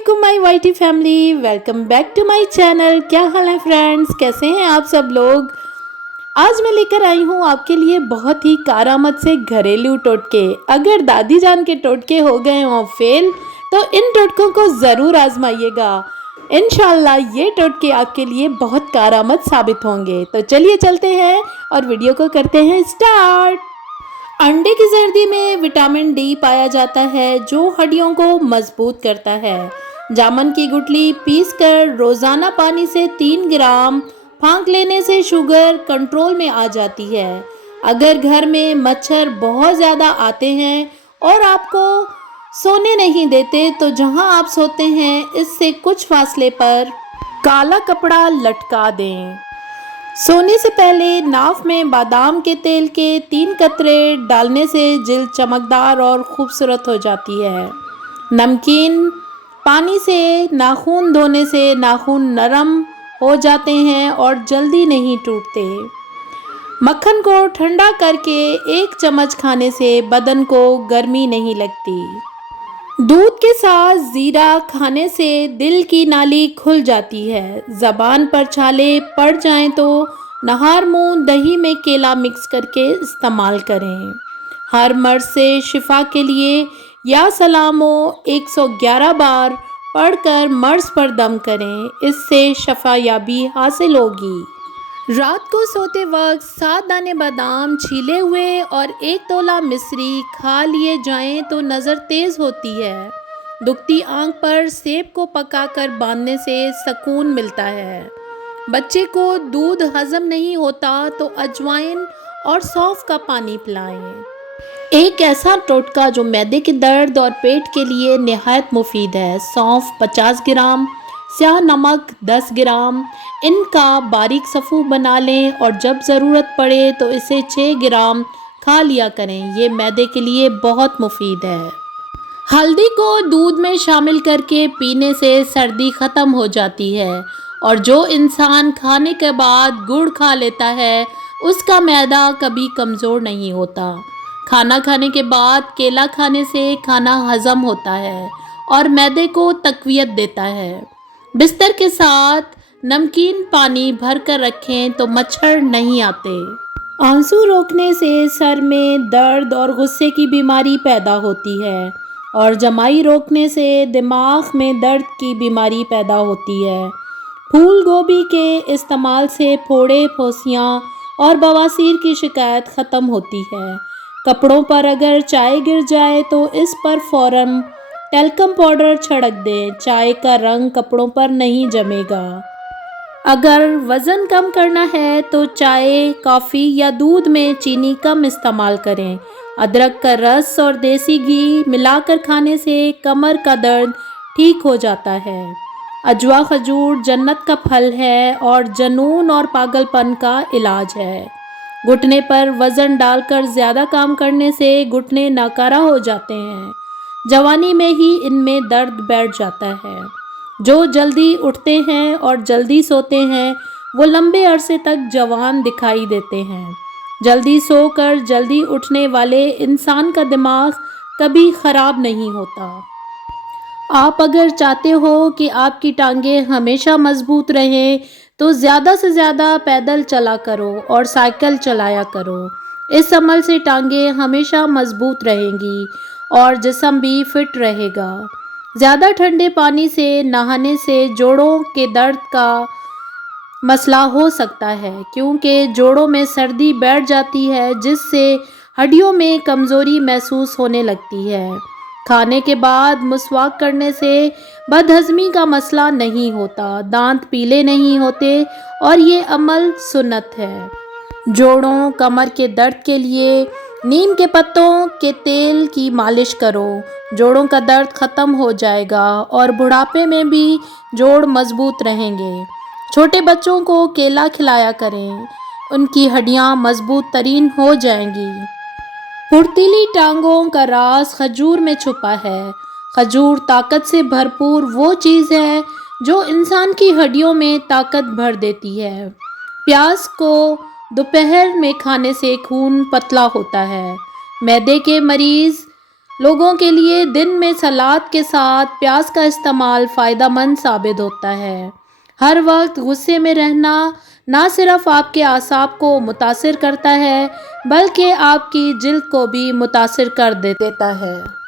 अस्सलामुअलैकुम my YT family, welcome back to my channel. क्या हाल है फ्रेंड्स, कैसे हैं आप सब लोग। आज मैं लेकर आई हूँ आपके लिए बहुत ही कारामद से घरेलू टोटके। अगर दादी जान के टोटके हो गए हों फेल तो इन टोटकों को ज़रूर आजमाइएगा। इंशाल्लाह ये टोटके आपके लिए बहुत कारामद साबित होंगे। तो चलिए चलते हैं और वीडियो को करते हैं स्टार्ट। अंडे की जर्दी में विटामिन डी पाया जाता है जो हड्डियों को मजबूत करता है। जामुन की गुठली पीसकर रोज़ाना पानी से 3 ग्राम फाँक लेने से शुगर कंट्रोल में आ जाती है। अगर घर में मच्छर बहुत ज़्यादा आते हैं और आपको सोने नहीं देते तो जहां आप सोते हैं इससे कुछ फासले पर काला कपड़ा लटका दें। सोने से पहले नाक में बादाम के तेल के 3 कतरे डालने से जिल्द चमकदार और खूबसूरत हो जाती है। नमकीन पानी से नाखून धोने से नाखून नरम हो जाते हैं और जल्दी नहीं टूटते। मक्खन को ठंडा करके 1 चम्मच खाने से बदन को गर्मी नहीं लगती। दूध के साथ ज़ीरा खाने से दिल की नाली खुल जाती है। ज़बान पर छाले पड़ जाएं तो नहार मुंह दही में केला मिक्स करके इस्तेमाल करें। हर मर्ज से शिफा के लिए या सलामो 111 बार पढ़कर मर्ज पर दम करें, इससे शफायाबी हासिल होगी। रात को सोते वक्त 7 दाने बादाम छीले हुए और 1 तोला मिश्री खा लिए जाएं तो नज़र तेज़ होती है। दुखती आंख पर सेब को पकाकर बांधने से सुकून मिलता है। बच्चे को दूध हजम नहीं होता तो अजवाइन और सौंफ का पानी पिलाएं। एक ऐसा टोटका जो मैदे के दर्द और पेट के लिए निहायत मुफीद है। सौंफ 50 ग्राम, स्याह नमक 10 ग्राम, इनका बारीक सफ़ू बना लें और जब ज़रूरत पड़े तो इसे 6 ग्राम खा लिया करें। ये मैदे के लिए बहुत मुफीद है। हल्दी को दूध में शामिल करके पीने से सर्दी ख़त्म हो जाती है और जो इंसान खाने के बाद गुड़ खा लेता है उसका मैदा कभी कमज़ोर नहीं होता। खाना खाने के बाद केला खाने से खाना हज़म होता है और मैदे को तक़वियत देता है। बिस्तर के साथ नमकीन पानी भर कर रखें तो मच्छर नहीं आते। आंसू रोकने से सर में दर्द और गुस्से की बीमारी पैदा होती है और जमाई रोकने से दिमाग में दर्द की बीमारी पैदा होती है। फूल गोभी के इस्तेमाल से फोड़े, फुंसियाँ और बवासीर की शिकायत ख़त्म होती है। कपड़ों पर अगर चाय गिर जाए तो इस पर फ़ौरन टैल्कम पाउडर छिड़क दें, चाय का रंग कपड़ों पर नहीं जमेगा। अगर वज़न कम करना है तो चाय, कॉफ़ी या दूध में चीनी कम इस्तेमाल करें। अदरक का रस और देसी घी मिलाकर खाने से कमर का दर्द ठीक हो जाता है। अजवा खजूर जन्नत का फल है और जनून और पागलपन का इलाज है। घुटने पर वज़न डालकर ज़्यादा काम करने से घुटने नाकारा हो जाते हैं। जवानी में ही इनमें दर्द बैठ जाता है। जो जल्दी उठते हैं और जल्दी सोते हैं वो लंबे अरसे तक जवान दिखाई देते हैं। जल्दी सोकर जल्दी उठने वाले इंसान का दिमाग कभी ख़राब नहीं होता। आप अगर चाहते हो कि आपकी टांगें हमेशा मजबूत रहें तो ज़्यादा से ज़्यादा पैदल चला करो और साइकिल चलाया करो। इस अमल से टांगें हमेशा मजबूत रहेंगी और जिस्म भी फिट रहेगा। ज़्यादा ठंडे पानी से नहाने से जोड़ों के दर्द का मसला हो सकता है क्योंकि जोड़ों में सर्दी बैठ जाती है जिससे हड्डियों में कमज़ोरी महसूस होने लगती है। खाने के बाद मुस्वाक करने से बदहज़मी का मसला नहीं होता, दांत पीले नहीं होते और ये अमल सुन्नत है। जोड़ों कमर के दर्द के लिए नीम के पत्तों के तेल की मालिश करो, जोड़ों का दर्द ख़त्म हो जाएगा और बुढ़ापे में भी जोड़ मजबूत रहेंगे। छोटे बच्चों को केला खिलाया करें, उनकी हड्डियां मजबूत तरीन हो जाएंगी। फुर्तीली टांगों का राज खजूर में छुपा है। खजूर ताकत से भरपूर वो चीज़ है जो इंसान की हड्डियों में ताकत भर देती है। प्याज को दोपहर में खाने से खून पतला होता है। मैदे के मरीज़ لوگوں کے لیے دن میں سلاد کے ساتھ پیاز کا استعمال فائدہ مند ثابت ہوتا ہے۔ ہر وقت غصے میں رہنا نہ صرف آپ کے اعصاب کو متاثر کرتا ہے بلکہ آپ کی جلد کو بھی متاثر کر دیتا ہے۔